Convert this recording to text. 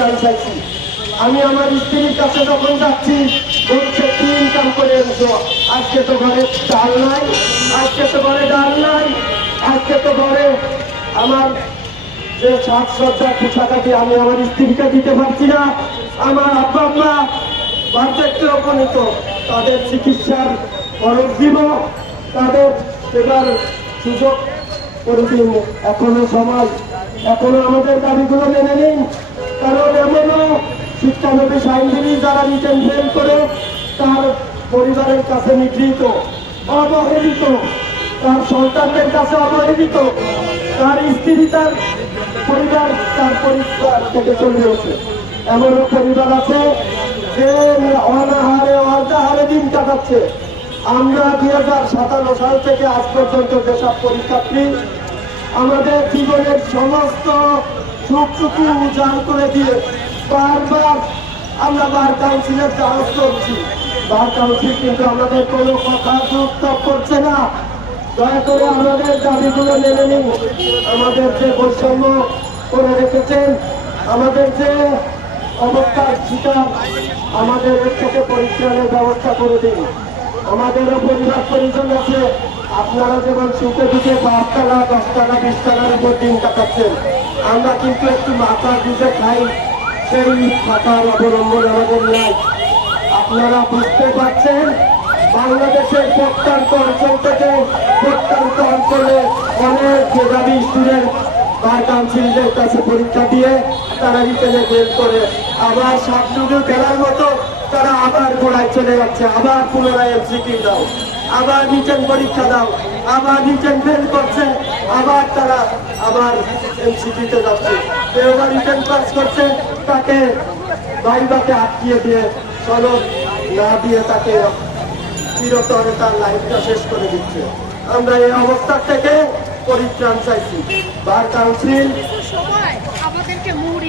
পরিত্রাণ চাইছি। আমি আমার স্ত্রীর কাছে যখন যাচ্ছি বলছে কি ইনকাম করে এনেছো, আজকে তো ঘরে চাল নাই, আজকে তো ঘরে ডাল নাই, আজকে তো ঘরে আমার যে সাজসজ্জার পোশাকাটি আমি আমার স্ত্রীকে দিতে পারছি না। আমার আব্বা আম্মা বার্ধক্যে উপনীত, তাদের চিকিৎসার খরচ দিব, তাদের সেবার সুযোগ করে দিন। এখনো সময়, এখনো আমাদের দাবিগুলো মেনে নিন। কারণ এমনও শিক্ষানবিশ আইনজীবী যারা রিটেন ফেল করে তার পরিবারের কাছে নিগৃহীত, অবহেলিত, তার সন্তানদের কাছে অবহেলিত, তার স্ত্রী তার পরিবার তার পরিবার থেকে চলে গেছে। এমনও পরিবার আছে যে অনাহারে অর্ধাহারে দিন কাটাচ্ছে। আমরা 2057 সাল থেকে আজ পর্যন্ত যেসব পরীক্ষার্থী আমাদের জীবনের সমস্ত সুখটুকু উজাড় করে দিয়ে বারবার আমরা বার কাউন্সিলের দ্বারস্থ হচ্ছি, বার কাউন্সিল কিন্তু আমাদের কোনো কথা উত্তর করছে না। দয়া করে আমাদের দাবিগুলো মেনে নিন। আমাদের যে বৈষম্য করে রেখেছেন, আমাদের যে অবস্থার শিকার, আমাদের এর থেকে পরিত্রাণের ব্যবস্থা করে দিন। আমাদেরও পরিবার পরিজন আছে। আপনারা যেমন সুখে দুঃখে 5 টাকা 10 টাকা 20 টাকার উপর দিন কাটাচ্ছেন, আমরা কিন্তু একটু মাথা গুঁজে খাই, সেই থাকার অবলম্বন আমাদের নাই। আপনারা বুঝতে পারছেন বাংলাদেশের প্রত্যন্ত অঞ্চল থেকে প্রত্যন্ত অঞ্চলে অনেক মেধাবী স্টুডেন্ট বার কাউন্সিলের কাছে পরীক্ষা দিয়ে তারা রিটেনে ফেল করে আবার সাবজুগে খেলার মতো তারা আবার গোড়ায় চলে যাচ্ছে। আবার পুনরায় এমসিকিউ দাও, আবার রিটেন পরীক্ষা দাও, আবার রিটেন ফেল করছে, আবার তারা আবার এমসিকিউতে যাচ্ছে। কেউ আবার রিটেন পাস করছে, তাকে ভাইভাকে আটকিয়ে দিয়ে সনদ না দিয়ে তাকে চিরতরে তার লাইফটা শেষ করে দিচ্ছে। আমরা এই অবস্থা থেকে পরিত্রাণ চাইছি। Bar council